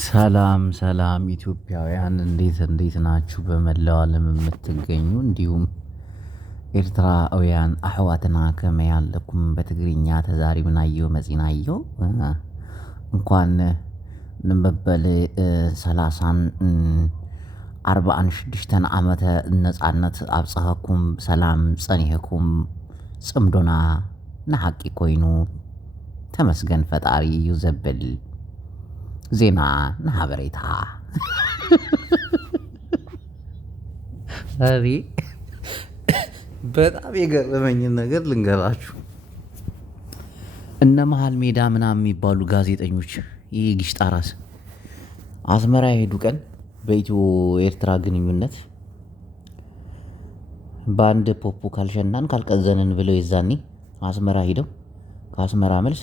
ሰላም ሰላም ኢትዮጵያውያን እንዴት ናችሁ? በመላው ዓለም የምትገኙ እንዲሁም ኤርትራውያን አሕዋትና ከመይ ኣለኩም? በትግርኛ ተዛሪብናዮ መጺናዮ እንኳን ንመበል 46 ዓመተ ነጻነት ኣብጽሐኩም ሰላም ጸኒሕኩም ጽምዶና ንሓቂ ኮይኑ ተመስገን ፈጣሪ እዩ ዘብል ዜና ንሓበሬታ አሪ በጣም የገረመኝን ነገር ልንገራችሁ። እነ መሃል ሜዳ ምናምን የሚባሉ ጋዜጠኞች ይህ ጊሽጣ ራስ አስመራ የሄዱ ቀን በኢትዮ ኤርትራ ግንኙነት በአንድ ፖፖ ካልሸናን ካልቀዘንን ብለው የዛኔ አስመራ ሂደው ከአስመራ መልስ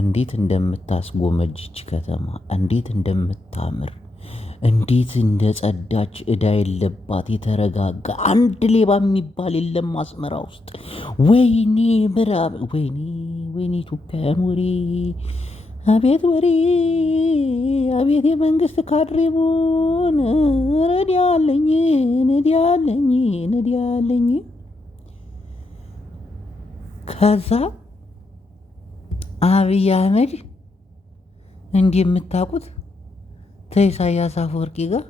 እንዴት እንደምታስጎመጅች ከተማ እንዴት እንደምታምር እንዴት እንደጸዳች ዕዳ የለባት የተረጋጋ አንድ ሌባ የሚባል የለም አስመራ ውስጥ። ወይኔ ምዕራብ ወይኔ ኢትዮጵያውያን ወሬ አቤት ወሬ አቤት የመንግስት ካድሬቡን ነዲያለኝ ከዛ አብይ አህመድ እንዲህ የምታውቁት ከኢሳያስ አፈወርቂ ጋር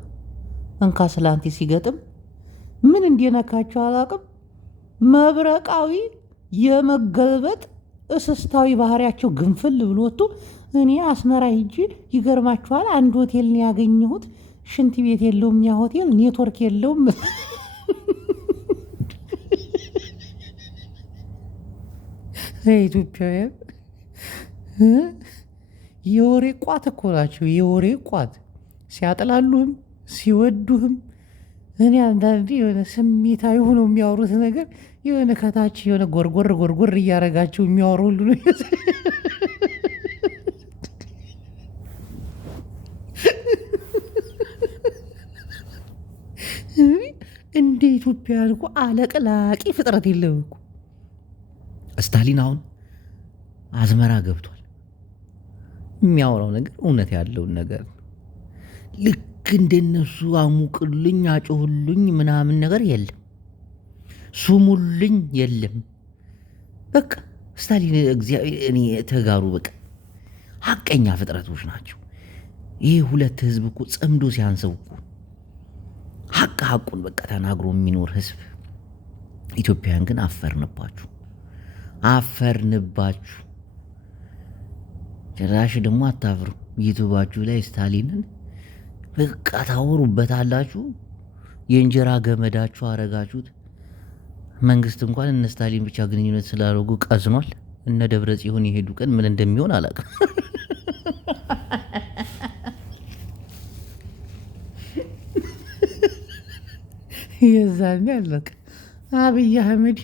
እንካ ስላንቲ ሲገጥም ምን እንደነካቸው አላውቅም። መብረቃዊ የመገልበጥ እስስታዊ ባህሪያቸው ግንፍል ብሎ ወጥቶ እኔ አስመራ ሂጄ ይገርማችኋል አንድ ሆቴል ነው ያገኘሁት። ሽንት ቤት የለውም ያ ሆቴል፣ ኔትወርክ የለውም። ኢትዮጵያውያን የወሬ ቋት እኮ ናቸው። የወሬ ቋት ሲያጥላሉህም ሲወዱህም። እኔ አንዳንዴ የሆነ ስሜታዊ ሆነው የሚያወሩት ነገር የሆነ ከታች የሆነ ጎርጎር እያረጋቸው የሚያወሩ ሁሉ ነው። እንደ ኢትዮጵያውያን እኮ አለቅላቂ ፍጥረት የለም እኮ። ስታሊን አሁን አዝመራ ገብቷል። የሚያወራው ነገር እውነት ያለውን ነገር ነው። ልክ እንደነሱ አሙቅልኝ አጮሁልኝ ምናምን ነገር የለም፣ ሱሙልኝ የለም። በቃ ስታሊን እግዚአብሔር እኔ ተጋሩ በቃ ሀቀኛ ፍጥረቶች ናቸው። ይሄ ሁለት ህዝብ እኮ ጽምዶ ሲያንሰው እኮ ሀቁን በቃ ተናግሮ የሚኖር ህዝብ። ኢትዮጵያውያን ግን አፈርንባችሁ። ጭራሽ ደግሞ አታፍሩ። ዩቱባችሁ ላይ ስታሊንን በቃ ታወሩበታላችሁ። የእንጀራ ገመዳችሁ አረጋችሁት። መንግስት እንኳን እነ ስታሊን ብቻ ግንኙነት ስላደረጉ ቀዝኗል። እነ ደብረ ጽዮን የሄዱ ቀን ምን እንደሚሆን አላውቅም። የዛኔ አለቀ። አብይ አህመድ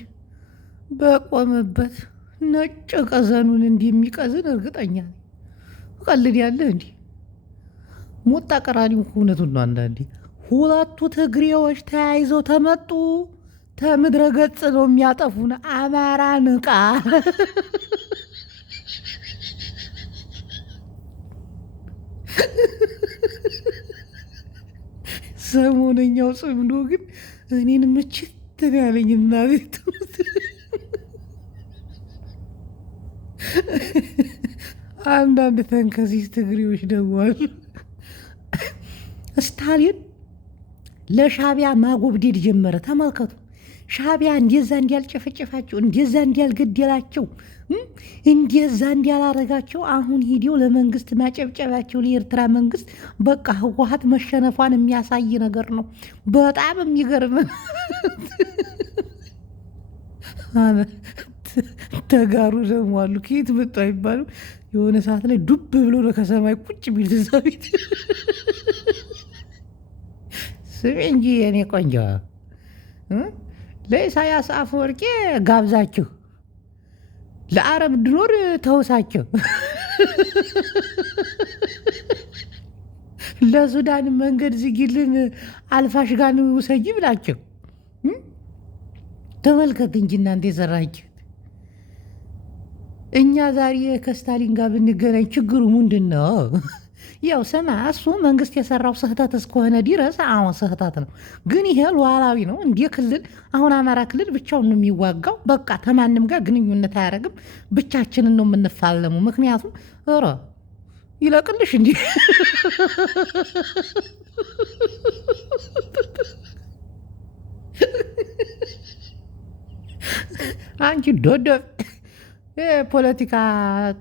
በቆመበት ነጭ ቀዘኑን እንደሚቀዝን እርግጠኛ ነኝ። ቀልድ ያለ እንዲህ ሞጣ ቀራኒው እውነቱን ነው። አንዳንዴ ሁለቱ ትግሬዎች ተያይዘው ተመጡ ከምድረ ገጽ ነው የሚያጠፉን። አማራ ንቃ። ሰሞነኛው ጽምዶ ግን እኔን ምችት ነው ያለኝ። እናቤት አንዳንድ ተንከሲስ ትግሬዎች ደግሞ አሉ። ስታሊን ለሻቢያ ማጎብዴድ ጀመረ። ተመልከቱ። ሻቢያ እንደዛ እንዲያልጨፈጨፋቸው፣ እንደዛ እንዲያልገደላቸው፣ እንደዛ እንዲያላረጋቸው አሁን ሂዲው ለመንግስት ማጨብጨባቸው ለኤርትራ መንግስት በቃ ህወሓት መሸነፏን የሚያሳይ ነገር ነው። በጣም የሚገርም ተጋሩ ደግሞ አሉ። ከየት መጡ አይባሉ። የሆነ ሰዓት ላይ ዱብ ብሎ ነው ከሰማይ ቁጭ ቢል እዛ ቤት። ስሚ እንጂ የኔ ቆንጆ ለኢሳያስ አፈወርቂ ጋብዛችሁ ለአረብ ድኖር ተውሳቸው፣ ለሱዳን መንገድ ዝጊልን አልፋሽጋን ውሰጂ ብላቸው። ተመልከት እንጂ እናንተ የሰራችሁት። እኛ ዛሬ ከስታሊን ጋር ብንገናኝ ችግሩ ምንድን ነው? ያው ስማ እሱ መንግስት የሰራው ስህተት እስከሆነ ድረስ አሁን ስህተት ነው፣ ግን ይሄ ሉዓላዊ ነው። እንደ ክልል አሁን አማራ ክልል ብቻውን ነው የሚዋጋው። በቃ ከማንም ጋር ግንኙነት አያደርግም። ብቻችንን ነው የምንፋለሙ። ምክንያቱም ኧረ ይለቅልሽ እንዲህ አንቺ ዶዶብ የፖለቲካ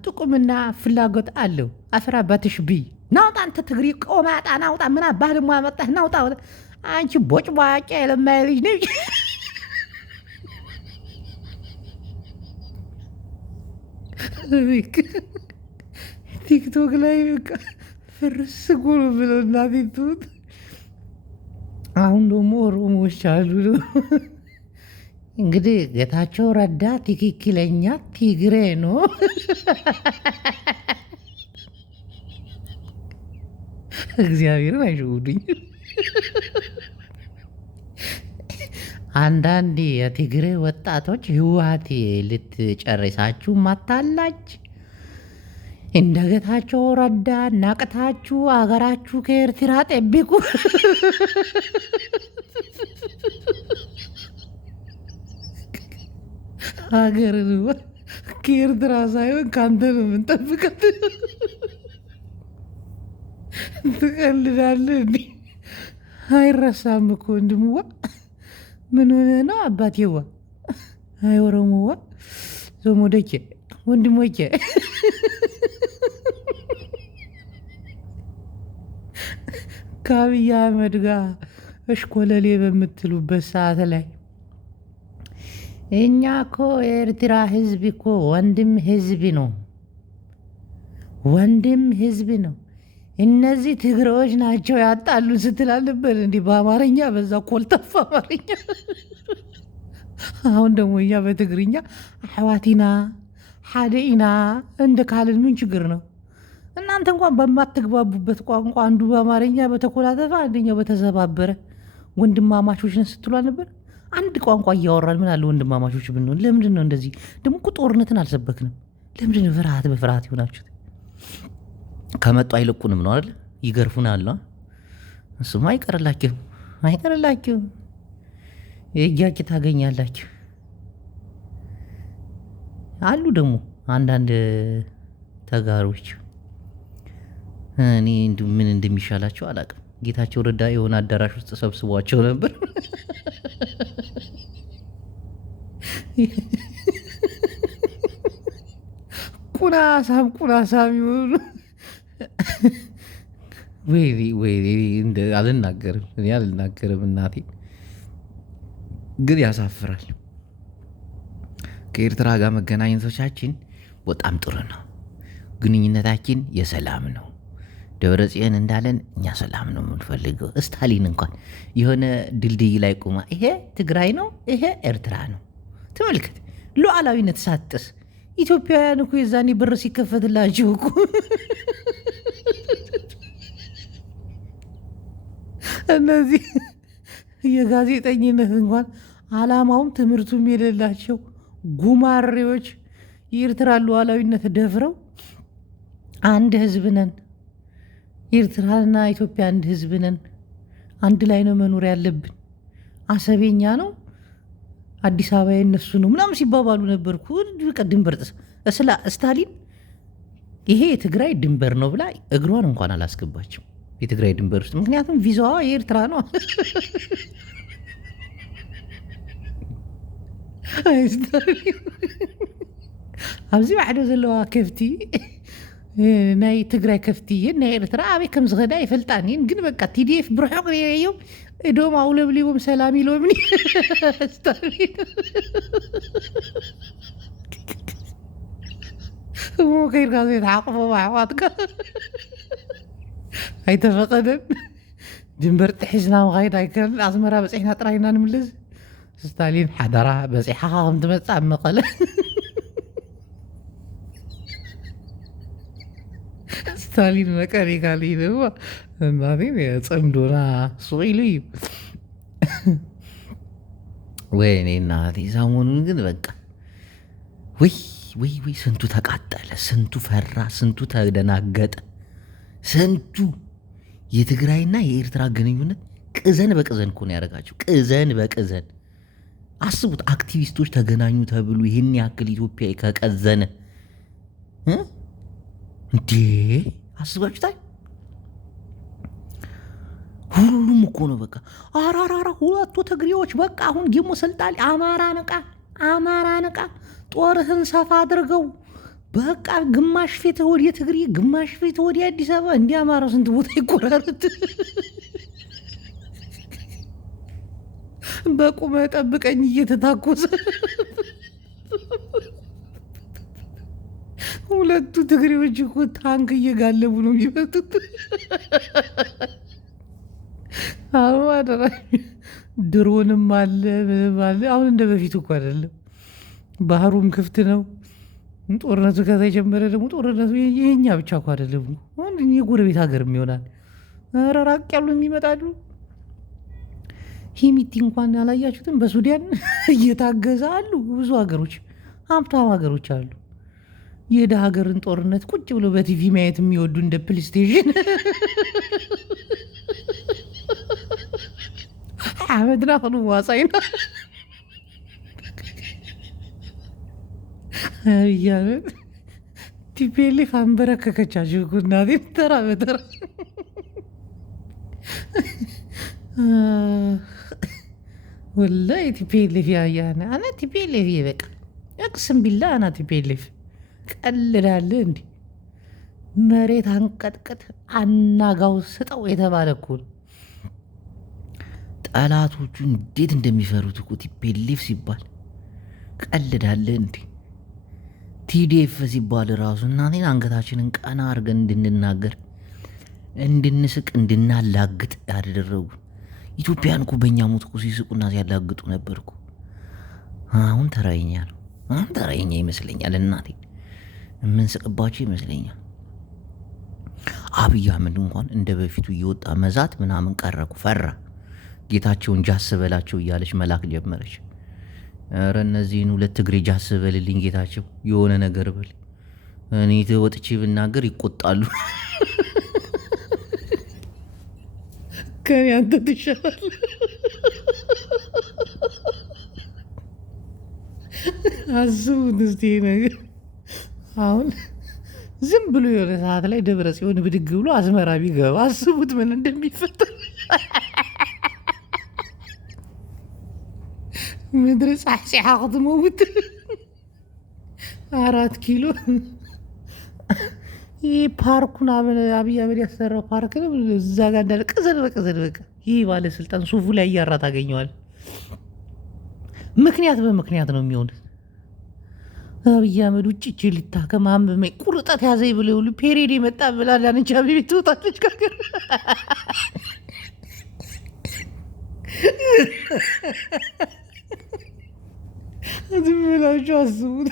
ጥቁምና ፍላጎት አለው። አፍራ ባትሽ ብይ ናውጣ። አንተ ትግሪ ቆማጣ ናውጣ። ምን አባህ ደግሞ አመጣህ? ናውጣ። አንቺ ቦጭቧቂ የለማይ ልጅ ነሽ። ቲክቶክ ላይ በቃ ፍርስ ጉሉ ብለው እናቴ ትሙት። አሁን ደግሞ ኦሮሞዎች አሉ። እንግዲህ ጌታቸው ረዳ ትክክለኛ ትግሬ ነው። እግዚአብሔርን አይሸውዱኝ። አንዳንድ የትግሬ ወጣቶች ህወሓት ልትጨርሳችሁ ማታላች እንደ ጌታቸው ረዳ ናቅታችሁ አገራችሁ ከኤርትራ ጠብቁ። ሀገር ከኤርትራ ሳይሆን ከአንተ ነው የምንጠብቀት። ትቀልዳለህ እንዴ? አይረሳም እኮ ወንድምዋ። ምን ሆነ ነው አባቴዋ? አይ ኦሮሞዋ ዘመዶቼ ወንድሞቼ ከአብይ አህመድ ጋር እሽኮለሌ በምትሉበት ሰዓት ላይ እኛ እኮ የኤርትራ ህዝብ እኮ ወንድም ህዝብ ነው፣ ወንድም ህዝብ ነው። እነዚህ ትግሬዎች ናቸው ያጣሉን ስትል አልነበር እንዲህ በአማርኛ በዛ ኮልተፋ አማርኛ። አሁን ደግሞ እኛ በትግርኛ አሕዋቲና ሓደኢና እንደ ካልን ምን ችግር ነው? እናንተ እንኳን በማትግባቡበት ቋንቋ አንዱ በአማርኛ በተኮላተፈ አንደኛው በተሰባበረ ወንድማማቾች ነን ስትሉ አልነበር? አንድ ቋንቋ እያወራን ምን አለ ወንድማማቾች ብንሆን? ለምንድን ነው እንደዚህ? ደግሞ እኮ ጦርነትን አልሰበክንም። ለምንድን ነው ፍርሃት በፍርሃት ይሆናችሁት? ከመጡ አይለቁንም ነው አይደል? ይገርፉናል። እሱማ አይቀርላችሁም፣ አይቀርላችሁም። የእጃች ታገኛላችሁ። አሉ ደግሞ አንዳንድ ተጋሮች እኔ ምን እንደሚሻላቸው አላውቅም። ጌታቸው ረዳ የሆነ አዳራሽ ውስጥ ሰብስቧቸው ነበር። ቁናሳም ይሆኑ አልናገርም፣ እኔ አልናገርም። እናቴ ግን ያሳፍራል። ከኤርትራ ጋር መገናኘቶቻችን በጣም ጥሩ ነው። ግንኙነታችን የሰላም ነው። ደብረጽዮን እንዳለን እኛ ሰላም ነው የምንፈልገው። ስታሊን እንኳን የሆነ ድልድይ ላይ ቁማ ይሄ ትግራይ ነው ይሄ ኤርትራ ነው ተመልከት፣ ሉዓላዊነት ሳትጥስ። ኢትዮጵያውያን እኮ የዛኔ በር ሲከፈትላችሁ እኮ እነዚህ የጋዜጠኝነት እንኳን አላማውም ትምህርቱም የሌላቸው ጉማሬዎች የኤርትራ ሉዓላዊነት ደፍረው አንድ ህዝብ ነን፣ ኤርትራና ኢትዮጵያ አንድ ህዝብ ነን፣ አንድ ላይ ነው መኖር ያለብን፣ አሰቤኛ ነው፣ አዲስ አበባ የነሱ ነው ምናምን ሲባባሉ ነበርኩ። ድንበር ጥስ ስታሊን ይሄ የትግራይ ድንበር ነው ብላ እግሯን እንኳን አላስገባችም የትግራይ ድንበር ውስጥ። ምክንያቱም ቪዛዋ የኤርትራ ነው። ኣብዚ ባዕዶ ዘለዋ ከፍቲ ናይ ትግራይ ከፍቲ እየን ናይ ኤርትራ ኣበይ ከም ዝኸዳ ይፈልጣን እየን። ግን በቃ ቲዲኤፍ ብርሑቅ ሪአዮም እዶም ኣውለብሊቦም ሰላም ኢሎምኒ እሞ ከይድካ ዘይተሓቅፎም ኣሕዋትካ ኣይተፈቐደን። ድንበር ጥሒዝና ምኻይድ ኣይከልን። ኣስመራ በፂሕና ጥራይና ንምልስ ስታሊን ሓደራ በፂሓኻ ከም ትመፅእ ኣብ መቐለ ስታሊን መቀሌ ካልእ ድማ እናቴ ፀምዶና ሱቕ ኢሉ እዩ። ወይኔ እናቴ ሰሞኑን ግን በቃ ወይ ስንቱ ተቃጠለ፣ ስንቱ ፈራ፣ ስንቱ ተደናገጠ፣ ስንቱ የትግራይና የኤርትራ ግንኙነት ቅዘን በቅዘን እኮ ነው ያደረጋቸው። ቅዘን በቅዘን አስቡት። አክቲቪስቶች ተገናኙ ተብሎ ይህን ያክል ኢትዮጵያ ከቀዘነ እንዴ አስባችሁታል? ሁሉም እኮ ነው በቃ አራራራ ሁለቱ ትግሬዎች በቃ አሁን ደግሞ ስልጣን አማራ ንቃ፣ አማራ ንቃ፣ ጦርህን ሰፋ አድርገው በቃ ግማሽ ፊት ወዲያ ትግሬ፣ ግማሽ ፊት ወዲያ አዲስ አበባ። እንዲህ አማራው ስንት ቦታ ይቆራረጥ። በቁመ ጠብቀኝ እየተታኮሰ ሁለቱ ትግሬዎች እኮ ታንክ እየጋለቡ ነው የሚመጡት። አሁን አደራ ድሮንም አለ ባለ አሁን እንደ በፊቱ እኮ አይደለም። ባህሩም ክፍት ነው። ጦርነቱ ከተጀመረ ደግሞ ጦርነቱ የኛ ብቻ እኮ አይደለም። አሁን የጎረቤት ሀገርም ይሆናል። ኧረ ራቅ ያሉ የሚመጣሉ። ሂሚቲ እንኳን ያላያችሁትም በሱዳን እየታገዘ አሉ። ብዙ ሀገሮች ሀብታም ሀገሮች አሉ። የደሃ ሀገርን ጦርነት ቁጭ ብሎ በቲቪ ማየት የሚወዱ እንደ ፕሌስቴሽን አመድና ሁኑ ዋሳይና እያለ ቲፔሌፍ አንበረከከቻቸው እኮ እናቴ ተራ በተራ ወላሂ ቲፔሌፍ ያያነ አና ቲፔሌፍ ይበቃ እቅስም ቢላ አና ቲፔሌፍ ቀልዳለ እንዲ መሬት አንቀጥቅጥ አናጋው ስጠው የተባለ እኮ ጠላቶቹ እንዴት እንደሚፈሩት እኮ ቲፔሌፍ ሲባል ቀልዳለ እንዲ ቲዲኤፍ ሲባል ራሱ እናቴን አንገታችንን ቀና አድርገን እንድንናገር እንድንስቅ እንድናላግጥ ያደረጉ ኢትዮጵያን እኮ በእኛ ሞት እኮ ሲስቁና ሲያላግጡ ነበር እኮ። አሁን ተራየኛ ነው። አሁን ተራየኛ ይመስለኛል። እናቴ የምንስቅባቸው ይመስለኛል። አብይ አህመድ እንኳን እንደ በፊቱ እየወጣ መዛት ምናምን ቀረኩ። ፈራ። ጌታቸውን ጃስ በላቸው እያለች መላክ ጀመረች። ኧረ እነዚህን ሁለት እግሬ ጃስ በልልኝ ጌታቸው፣ የሆነ ነገር በል። እኔ ወጥቼ ብናገር ይቆጣሉ። ከኔ አንተ ትሻላለህ። አስቡት እስቲ ነገር አሁን ዝም ብሎ የሆነ ሰዓት ላይ ደብረ ጽዮን ብድግ ብሎ አስመራ ቢገባ አስቡት ምን እንደሚፈጠር። ምድር ጻሕፂሓ ክትመውት 4 ኪሎ ይህ ፓርኩን አብይ አህመድ ያሰራው ፓርክ ነው። እዛ ጋር እንዳለ ቅዘን በቅዘን በቃ ይህ ባለስልጣን ሱፉ ላይ እያራ ታገኘዋል። ምክንያት በምክንያት ነው የሚሆን። አብይ አህመድ ውጭ እጅ ሊታከም አመመኝ ቁርጠት ያዘኝ ብሎ ሁሉ ፔሬድ የመጣ ብላ ዳነች አቤቤ ትወጣለች ከሀገር። ዝም ብላችሁ አስቡት።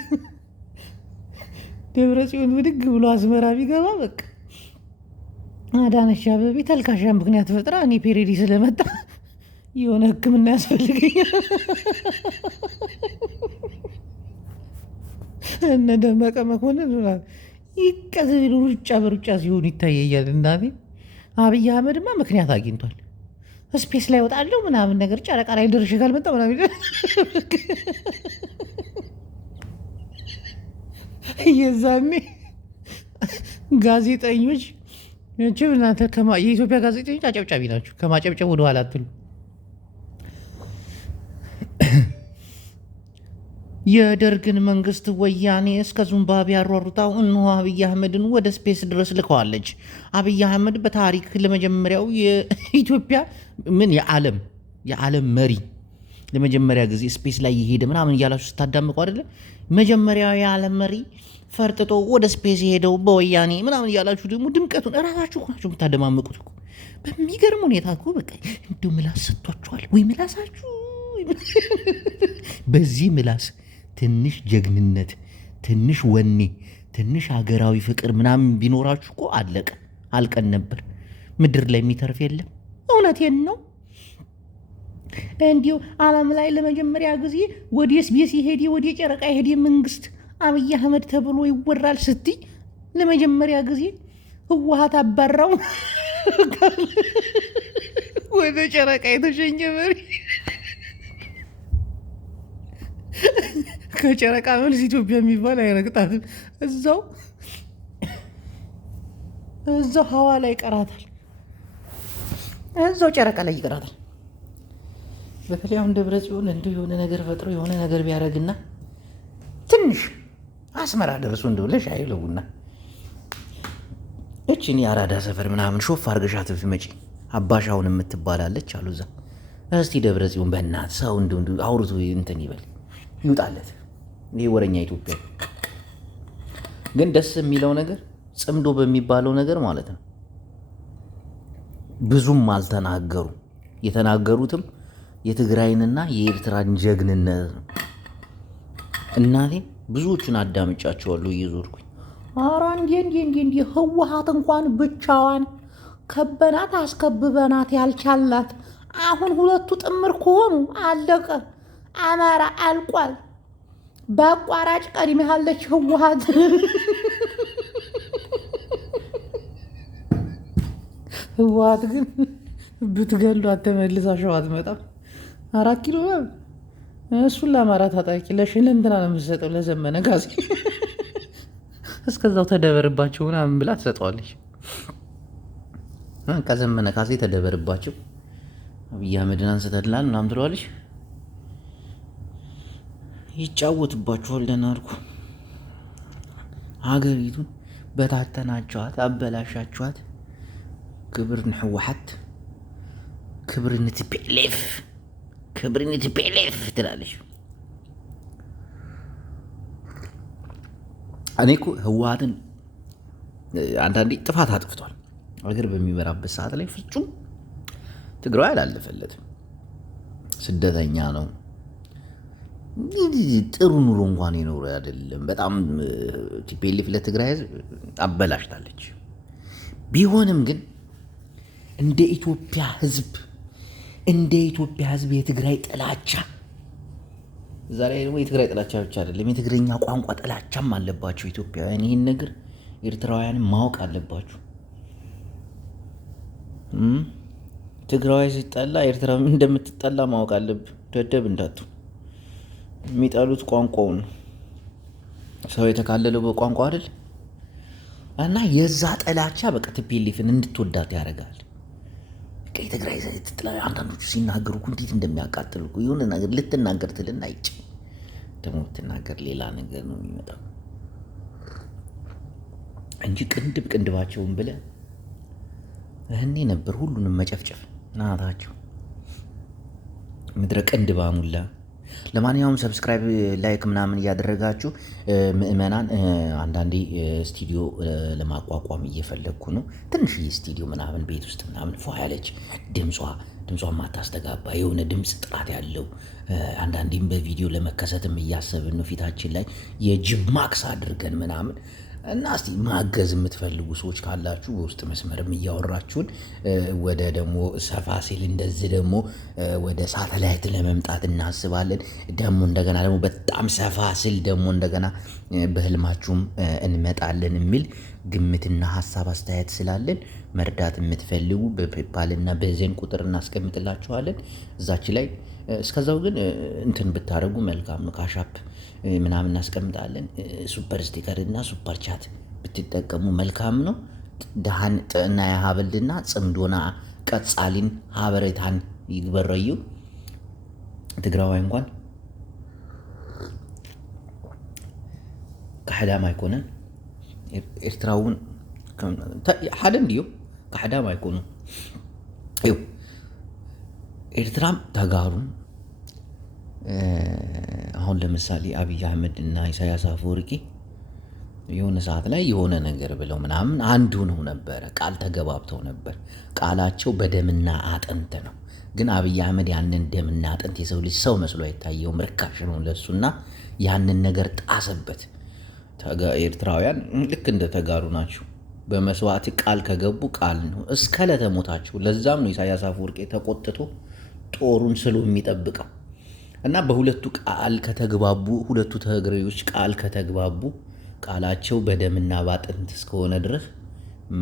ደብረ ጽዮን ብድግ ብሎ አስመራ ቢገባ በቃ አዳነች አቤቤ ተልካሻ ምክንያት ፈጥራ እኔ ፔሬዲ ስለመጣ የሆነ ሕክምና ያስፈልገኛል እነ ደመቀ መኮንን ይቀዝ ብሎ ሩጫ በሩጫ ሲሆን ይታየኛል። እናቴ አብይ አህመድማ ምክንያት አግኝቷል። ስፔስ ላይ ወጣለሁ ምናምን ነገር ጨረቃ ላይ ደርሼ ካልመጣ ምናምን የዛኔ ጋዜጠኞች እናንተ የኢትዮጵያ ጋዜጠኞች አጨብጫቢ ናችሁ። ከማጨብጨብ ወደኋላ አትሉ። የደርግን መንግስት ወያኔ እስከ ዚምባብዌ ያሯሩጣው እነሆ አብይ አህመድን ወደ ስፔስ ድረስ ልከዋለች። አብይ አህመድ በታሪክ ለመጀመሪያው የኢትዮጵያ የዓለም መሪ ለመጀመሪያ ጊዜ ስፔስ ላይ የሄደ ምናምን እያላችሁ ስታዳምቁ አይደለ? መጀመሪያው የዓለም መሪ ፈርጥጦ ወደ ስፔስ የሄደው በወያኔ ምናምን እያላችሁ ደግሞ ድምቀቱን እራሳችሁ ናችሁ የምታደማምቁት እኮ። በሚገርም ሁኔታ እኮ በቃ እንዲሁ ምላስ ሰጥቷችኋል ወይ ምላሳችሁ። በዚህ ምላስ ትንሽ ጀግንነት፣ ትንሽ ወኔ፣ ትንሽ ሀገራዊ ፍቅር ምናምን ቢኖራችሁ እኮ አልቀን ነበር። ምድር ላይ የሚተርፍ የለም። እውነቴን ነው። እንዲሁ ዓለም ላይ ለመጀመሪያ ጊዜ ወደ ስፔስ የሄደ ወደ ጨረቃ የሄደ መንግስት አብይ አህመድ ተብሎ ይወራል ስትይ ለመጀመሪያ ጊዜ ህወሓት አባራው ወደ ጨረቃ የተሸኘ መሪ ከጨረቃ መልስ ኢትዮጵያ የሚባል አይረግጣትም። እዛው ህዋ ላይ ይቀራታል። እዛው ጨረቃ ላይ ይቀራታል። በተለይ አሁን ደብረ ጽዮን እንዲሁ የሆነ ነገር ፈጥሮ የሆነ ነገር ቢያደርግና ትንሽ አስመራ ደርሶ እንደው ለሻይ ለቡና እቺን የአራዳ ሰፈር ምናምን ሾፍ አርገሻት ብትመጪ አባሻውን የምትባላለች አሉ እዛ። እስቲ ደብረ ጽዮን በእናት ሰው እንዲሁ አውርቶ እንትን ይበል ይውጣለት። ይሄ ወረኛ ኢትዮጵያ ግን ደስ የሚለው ነገር ጽምዶ በሚባለው ነገር ማለት ነው ብዙም አልተናገሩ። የተናገሩትም የትግራይንና የኤርትራን ጀግንነት ነው። እናቴ ብዙዎቹን አዳምጫቸዋለሁ እየዞርኩኝ። ኧረ እንዲህ ህወሓት እንኳን ብቻዋን ከበናት አስከብበናት ያልቻላት አሁን ሁለቱ ጥምር ከሆኑ አለቀ። አማራ አልቋል። በአቋራጭ ቀድሜያለች ህወሓት። ህወሓት ግን ብትገሏት ተመልሳ ሸዋ አትመጣም። 4 ኪሎ እሱን ለአማራ ታጣቂ ለእንትና ነው የምትሰጠው፣ ለዘመነ ካሴ። እስከዛው ተደበርባቸው ምናምን ብላ ትሰጠዋለች። ከዘመነ ካሴ ተደበርባቸው አብይ አህመድን አንስተላል ምናምን ትለዋለች። ይጫወትባችኋል። ደህና አድርጎ ሀገሪቱን በታተናችኋት፣ አበላሻችኋት። ክብርን ህወሓት ክብርን ቲፒኤልኤፍ ትላለች። እኔ እኮ ህወሓትን አንዳንዴ ጥፋት አጥፍቷል። ሀገር በሚመራበት ሰዓት ላይ ፍጹም ትግራይ አላለፈለትም። ስደተኛ ነው። ጥሩ ኑሮ እንኳን የኖረ አይደለም። በጣም ቲፒኤልኤፍ ለትግራይ ህዝብ አበላሽታለች። ቢሆንም ግን እንደ ኢትዮጵያ ህዝብ የትግራይ ጥላቻ እዛ ላይ ደግሞ የትግራይ ጥላቻ ብቻ አይደለም፣ የትግርኛ ቋንቋ ጥላቻም አለባቸው ኢትዮጵያውያን። ይህን ነገር ኤርትራውያንም ማወቅ አለባቸው። ትግራዋይ ሲጠላ ኤርትራ እንደምትጠላ ማወቅ አለብን። ደደብ እንዳቱ የሚጠሉት ቋንቋውን ሰው የተካለለው በቋንቋ አይደል? እና የዛ ጥላቻ በቃ ቲፒኤልኤፍን እንድትወዳት ያደርጋል። የትግራይ አንዳንዶቹ ሲናገሩ እንዴት እንደሚያቃጥሉ የሆነ ነገር ልትናገር ትልና ይጭ ደግሞ ብትናገር ሌላ ነገር ነው የሚመጣው እንጂ ቅንድባቸውን ብለህ እህኔ ነበር ሁሉንም መጨፍጨፍ ናታቸው ምድረ ቅንድባ ሙላ። ለማንኛውም ሰብስክራይብ፣ ላይክ ምናምን እያደረጋችሁ ምእመናን፣ አንዳንዴ ስቱዲዮ ለማቋቋም እየፈለግኩ ነው። ትንሽዬ ስቱዲዮ ምናምን ቤት ውስጥ ምናምን ፏ ያለች ድምጿ ማታስተጋባ የሆነ ድምፅ ጥራት ያለው አንዳንዴም በቪዲዮ ለመከሰትም እያሰብን ነው። ፊታችን ላይ የጅብ ማክስ አድርገን ምናምን እና እስቲ ማገዝ የምትፈልጉ ሰዎች ካላችሁ በውስጥ መስመርም እያወራችሁን ወደ ደግሞ ሰፋ ሲል እንደዚህ ደግሞ ወደ ሳተላይት ለመምጣት እናስባለን። ደግሞ እንደገና ደግሞ በጣም ሰፋ ሲል ደግሞ እንደገና በህልማችሁም እንመጣለን የሚል ግምትና ሀሳብ አስተያየት ስላለን መርዳት የምትፈልጉ በፔፓልና በዜን ቁጥር እናስቀምጥላችኋለን እዛች ላይ። እስከዛው ግን እንትን ብታደርጉ መልካም ነው። ካሻፕ ምናምን እናስቀምጣለን። ሱፐር ስቲከር እና ሱፐር ቻት ብትጠቀሙ መልካም ነው። ድሃን ጥዕና ያሃበልና ጽምዶና ቀጻሊን ሀበሬታን ይግበረዩ። ትግራዋይ እንኳን ካሕዳም አይኮነን ኤርትራውን ሓደ እንዲዩ ካሕዳም አይኮኑ እዩ ኤርትራም ተጋሩም። አሁን ለምሳሌ አብይ አህመድ እና ኢሳያስ አፈወርቂ የሆነ ሰዓት ላይ የሆነ ነገር ብለው ምናምን አንድ ሆነው ነበረ፣ ቃል ተገባብተው ነበር። ቃላቸው በደምና አጥንት ነው። ግን አብይ አህመድ ያንን ደምና አጥንት የሰው ልጅ ሰው መስሎ አይታየውም፣ ርካሽ ነው ለሱና ያንን ነገር ጣሰበት። ኤርትራውያን ልክ እንደ ተጋሩ ናቸው። በመስዋዕት ቃል ከገቡ ቃል ነው እስከ ለተሞታቸው። ለዛም ነው ኢሳያስ አፈወርቂ ተቆጥቶ ጦሩን ስሎ የሚጠብቀው እና በሁለቱ ቃል ከተግባቡ፣ ሁለቱ ተገሬዎች ቃል ከተግባቡ ቃላቸው በደምና ባጥንት እስከሆነ ድረስ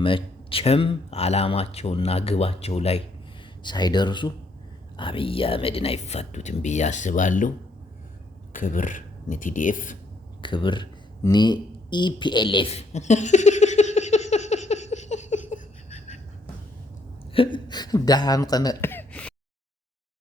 መቼም ዓላማቸውና ግባቸው ላይ ሳይደርሱ አብይ አህመድን አይፋቱትም ብዬ አስባለሁ። ክብር ንቲዲኤፍ፣ ክብር ንኢፒኤልኤፍ። ደሃን